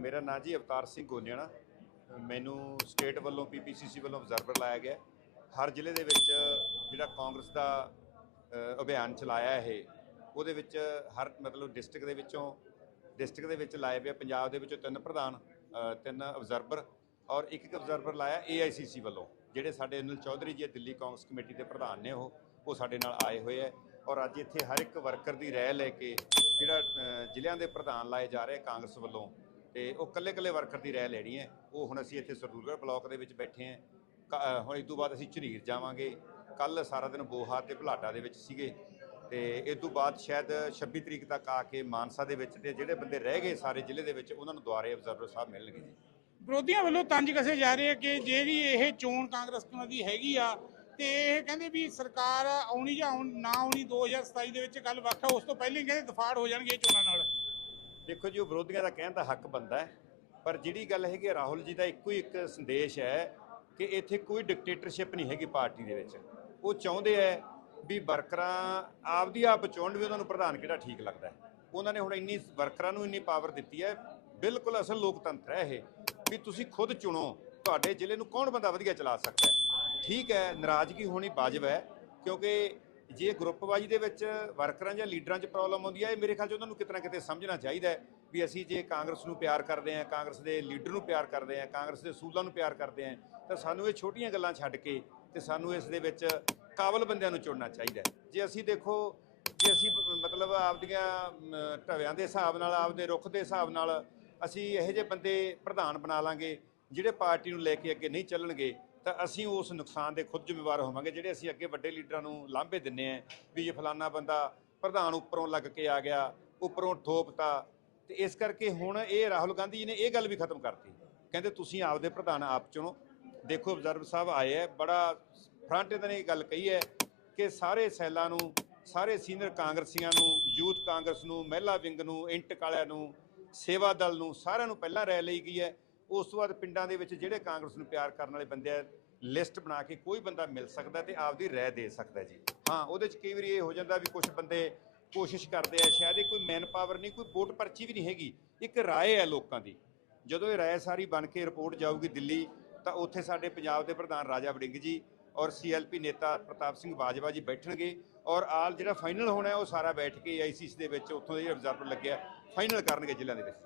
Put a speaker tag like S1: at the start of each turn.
S1: ਮੇਰਾ ਨਾਂ ਜੀ ਅਵਤਾਰ ਸਿੰਘ ਗੋਨਿਆਣਾ। ਮੈਨੂੰ ਸਟੇਟ ਵੱਲੋਂ ਪੀਪੀਸੀਸੀ ਵੱਲੋਂ ਅਬਜ਼ਰਵਰ ਲਾਇਆ ਗਿਆ। ਹਰ ਜ਼ਿਲ੍ਹੇ ਦੇ ਵਿੱਚ ਜਿਹੜਾ ਕਾਂਗਰਸ ਦਾ ਅਭਿਆਨ ਚਲਾਇਆ ਇਹ, ਉਹਦੇ ਵਿੱਚ ਹਰ ਮਤਲਬ ਡਿਸਟ੍ਰਿਕਟ ਦੇ ਵਿੱਚੋਂ ਡਿਸਟ੍ਰਿਕਟ ਦੇ ਵਿੱਚ ਲਾਏ ਪਿਆ ਪੰਜਾਬ ਦੇ ਵਿੱਚੋਂ ਤਿੰਨ ਪ੍ਰਧਾਨ ਤਿੰਨ ਅਬਜ਼ਰਵਰ ਔਰ ਇੱਕ ਇੱਕ ਅਬਜ਼ਰਵਰ ਲਾਇਆ ਏਆਈਸੀਸੀ ਵੱਲੋਂ। ਜਿਹੜੇ ਸਾਡੇ ਅਨਿਲ ਚੌਧਰੀ ਜੀ ਦਿੱਲੀ ਕਾਂਗਰਸ ਕਮੇਟੀ ਦੇ ਪ੍ਰਧਾਨ ਨੇ ਉਹ ਉਹ ਸਾਡੇ ਨਾਲ ਆਏ ਹੋਏ ਹੈ ਔਰ ਅੱਜ ਇੱਥੇ ਹਰ ਇੱਕ ਵਰਕਰ ਦੀ ਰਾਏ ਲੈ ਕੇ ਜਿਹੜਾ ਜ਼ਿਲ੍ਹਿਆਂ ਦੇ ਪ੍ਰਧਾਨ ਲਾਏ ਜਾ ਰਹੇ ਕਾਂਗਰਸ ਵੱਲੋਂ। ਤੇ ਉਹ ਕੱਲੇ ਕੱਲੇ ਵਰਕਰ ਦੀ ਰਾਏ ਲੈਣੀ ਹੈ। ਉਹ ਹੁਣ ਅਸੀਂ ਇੱਥੇ ਸਰਦੂਲਗੜ੍ਹ ਬਲਾਕ ਦੇ ਵਿੱਚ ਬੈਠੇ ਹਾਂ। ਕ- ਹੁਣ ਇਸ ਤੋਂ ਬਾਅਦ ਅਸੀਂ ਝਨੀਰ ਜਾਵਾਂਗੇ। ਕੱਲ ਸਾਰਾ ਦਿਨ ਬੋਹਾ ਤੇ ਭਲਾਟਾ ਦੇ ਵਿੱਚ ਸੀਗੇ। ਤੇ ਇਸ ਤੋਂ ਬਾਅਦ ਸ਼ਾਇਦ 26 ਤਰੀਕ ਤੱਕ ਆ ਕੇ ਮਾਨਸਾ ਦੇ ਵਿੱਚ ਤੇ ਜਿਹੜੇ ਬੰਦੇ ਰਹਿ ਗਏ ਸਾਰੇ ਜ਼ਿਲ੍ਹੇ ਦੇ ਵਿੱਚ, ਉਹਨਾਂ ਨੂੰ ਦੁਆਰੇ ਅਬਜ਼ਰਵਰ ਸਾਹਿਬ ਮਿਲਣਗੇ ਜੀ।
S2: ਵਿਰੋਧੀਆਂ ਵੱਲੋਂ ਤੰਜ ਕਸੇ ਜਾ ਰਹੇ ਆ ਕਿ ਜਿਹੜੀ ਇਹ ਚੋਣ ਕਾਂਗਰਸ ਦੀ ਹੈਗੀ ਆ, ਤੇ ਇਹ ਕਹਿੰਦੇ ਵੀ ਸਰਕਾਰ ਆਉਣੀ ਜਾਂ ਆਉਣ- ਨਾ ਆਉਣੀ 2027 ਦੇ ਵਿੱਚ ਗੱਲ ਵੱਖ ਆ, ਉਸ ਤੋਂ ਪਹਿਲਾਂ ਹੀ ਕਹਿੰਦੇ ਦਫਾੜ ਹੋ ਜਾਣਗੇ ਇਹ ਚੋਣਾਂ ਨਾਲ।
S1: ਦੇਖੋ ਜੀ ਉਹ ਵਿਰੋਧੀਆਂ ਦਾ ਕਹਿਣ ਦਾ ਹੱਕ ਬੰਦਾ ਹੈ ਪਰ ਜਿਹੜੀ ਗੱਲ ਹੈਗੀ ਹੈ, ਰਾਹੁਲ ਜੀ ਦਾ ਇੱਕੋ ਹੀ ਇੱਕ ਸੰਦੇਸ਼ ਹੈ ਕਿ ਇੱਥੇ ਕੋਈ ਡਿਕਟੇਟਰਸ਼ਿਪ ਨਹੀਂ ਹੈਗੀ ਪਾਰਟੀ ਦੇ ਵਿੱਚ। ਉਹ ਚਾਹੁੰਦੇ ਹੈ ਵੀ ਵਰਕਰਾਂ ਆਪਦੀ ਆਪ ਚੁਣਨ ਵੀ ਉਹਨਾਂ ਨੂੰ ਪ੍ਰਧਾਨ ਕਿਹੜਾ ਠੀਕ ਲੱਗਦਾ ਹੈ। ਉਹਨਾਂ ਨੇ ਹੁਣ ਇੰਨੀ ਵਰਕਰਾਂ ਨੂੰ ਇੰਨੀ ਪਾਵਰ ਦਿੱਤੀ ਹੈ ਬਿਲਕੁਲ ਅਸਲ ਲੋਕਤੰਤਰ ਹੈ ਇਹ ਵੀ ਤੁਸੀਂ ਖੁਦ ਚੁਣੋ ਤੁਹਾਡੇ ਜ਼ਿਲ੍ਹੇ ਨੂੰ ਕੌਣ ਬੰਦਾ ਵਧੀਆ ਚਲਾ ਸਕਦਾ ਹੈ। ਠੀਕ ਹੈ ਨਾਰਾਜ਼ਗੀ ਹੋਣੀ ਵਾਜਬ ਹੈ ਕਿਉਂਕਿ ਜੇ ਗਰੁੱਪਵਾਜੀ ਦੇ ਵਿੱਚ ਵਰਕਰਾਂ ਜਾਂ ਲੀਡਰਾਂ 'ਚ ਪ੍ਰੋਬਲਮ ਆਉਂਦੀ ਹੈ ਇਹ ਮੇਰੇ ਖਿਆਲ 'ਚ ਉਹਨਾਂ ਨੂੰ ਕਿਤੇ ਨਾ ਕਿਤੇ ਸਮਝਣਾ ਚਾਹੀਦਾ ਹੈ ਵੀ ਅਸੀਂ ਜੇ ਕਾਂਗਰਸ ਨੂੰ ਪਿਆਰ ਕਰਦੇ ਹਾਂ, ਕਾਂਗਰਸ ਦੇ ਲੀਡਰ ਨੂੰ ਪਿਆਰ ਕਰਦੇ ਹਾਂ, ਕਾਂਗਰਸ ਦੇ ਸੂਲਾਂ ਨੂੰ ਪਿਆਰ ਕਰਦੇ ਹਾਂ, ਤਾਂ ਸਾਨੂੰ ਇਹ ਛੋਟੀਆਂ ਗੱਲਾਂ ਛੱਡ ਕੇ ਤੇ ਸਾਨੂੰ ਇਸ ਦੇ ਵਿੱਚ ਕਾਬਲ ਬੰਦਿਆਂ ਨੂੰ ਚੁਣਨਾ ਚਾਹੀਦਾ ਜੇ ਅਸੀਂ ਦੇਖੋ, ਜੇ ਅਸੀਂ ਮਤਲਬ ਆਪਦੀਆਂ ਢਵਿਆਂ ਦੇ ਹਿਸਾਬ ਨਾਲ, ਆਪਦੇ ਰੁੱਖ ਦੇ ਹਿਸਾਬ ਨਾਲ ਅਸੀਂ ਇਹੋ ਜਿਹੇ ਬੰਦੇ ਪ੍ਰਧਾਨ ਬਣਾ ਲਾਂਗੇ ਜਿਹੜੇ ਪਾਰਟੀ ਨੂੰ ਲੈ ਕੇ ਅੱਗੇ ਨਹੀਂ ਚੱਲਣਗੇ, ਤਾਂ ਅਸੀਂ ਉਸ ਨੁਕਸਾਨ ਦੇ ਖੁਦ ਜ਼ਿੰਮੇਵਾਰ ਹੋਵਾਂਗੇ, ਜਿਹੜੇ ਅਸੀਂ ਅੱਗੇ ਵੱਡੇ ਲੀਡਰਾਂ ਨੂੰ ਲਾਂਭੇ ਦਿੰਨੇ ਆ, ਵੀ ਇਹ ਫਲਾਨਾ ਬੰਦਾ ਪ੍ਰਧਾਨ ਉੱਪਰੋਂ ਲੱਗ ਕੇ ਆ ਗਿਆ, ਉੱਪਰੋਂ ਠੋਪਤਾ ਤੇ। ਇਸ ਕਰਕੇ ਹੁਣ ਇਹ ਰਾਹੁਲ ਗਾਂਧੀ ਜੀ ਨੇ ਇਹ ਗੱਲ ਵੀ ਖਤਮ ਕਰਤੀ। ਕਹਿੰਦੇ ਤੁਸੀਂ ਆਪਦੇ ਪ੍ਰਧਾਨ ਆਪ ਚੁਣੋ। ਦੇਖੋ ਅਬਜ਼ਰਵਰ ਸਾਹਿਬ ਆਏ ਹੈ ਬੜਾ ਫਰੰਟ ਤੇ ਨੇ ਇਹ ਗੱਲ ਕਹੀ ਹੈ ਕਿ ਸਾਰੇ ਸੈਲਾਂ ਨੂੰ, ਸਾਰੇ ਸੀਨੀਅਰ ਕਾਂਗਰਸੀਆਂ ਨੂੰ, ਯੂਥ ਕਾਂਗਰਸ ਨੂੰ, ਮਹਿਲਾ ਵਿੰਗ ਨੂੰ ਇੰਟਕ ਵਾਲਿਆਂ ਨੂੰ, ਸੇਵਾ ਦਲ ਨੂੰ, ਸਾਰਿਆਂ ਨੂੰ ਪਹਿਲਾਂ ਰਾਇ ਲਈ ਗਈ ਹੈ ਉਸ ਤੋਂ ਬਾਅਦ ਪਿੰਡਾਂ ਦੇ ਵਿੱਚ ਜਿਹੜੇ ਕਾਂਗਰਸ ਨੂੰ ਪਿਆਰ ਕਰਨ ਵਾਲੇ ਬੰਦੇ ਆ, ਲਿਸਟ ਬਣਾ ਕੇ ਕੋਈ ਬੰਦਾ ਮਿਲ ਸਕਦਾ ਤੇ ਆਪਦੀ ਰਾਏ ਦੇ ਸਕਦਾ ਜੀ। ਹਾਂ, ਉਹਦੇ ਚ ਕਈ ਵਾਰੀ ਇਹ ਹੋ ਜਾਂਦਾ ਵੀ ਕੁਝ ਬੰਦੇ ਕੋਸ਼ਿਸ਼ ਕਰਦੇ ਆ, ਸ਼ਾਇਦ ਇਹ ਕੋਈ ਮੈਨ ਪਾਵਰ ਨਹੀਂ, ਕੋਈ ਵੋਟ ਪਰਚੀ ਵੀ ਨਹੀਂ ਹੈਗੀ, ਇੱਕ ਰਾਏ ਹੈ ਲੋਕਾਂ ਦੀ। ਜਦੋਂ ਇਹ ਰਾਏ ਸਾਰੀ ਬਣ ਕੇ ਰਿਪੋਰਟ ਜਾਊਗੀ ਦਿੱਲੀ, ਤਾਂ ਉੱਥੇ ਸਾਡੇ ਪੰਜਾਬ ਦੇ ਪ੍ਰਧਾਨ ਰਾਜਾ ਵੜਿੰਗ ਜੀ ਔਰ ਸੀਐਲਪੀ ਨੇਤਾ ਪ੍ਰਤਾਪ ਸਿੰਘ ਬਾਜਵਾ ਜੀ ਬੈਠਣਗੇ ਔਰ ਆਲ ਜਿਹੜਾ ਫਾਈਨਲ ਹੋਣਾ, ਉਹ ਸਾਰਾ ਬੈਠ ਕੇ ਆਈਸੀਸੀ ਦੇ ਵਿੱਚ, ਉੱਥੋਂ ਦੇ ਜਿਹੜੇ ਅਬਜ਼ਰਵਰ ਲੱਗਿਆ ਫਾਈਨਲ ਕਰਨਗੇ ਜ਼ਿਲ੍ਹਿਆਂ ਦੇ ਵਿੱਚ।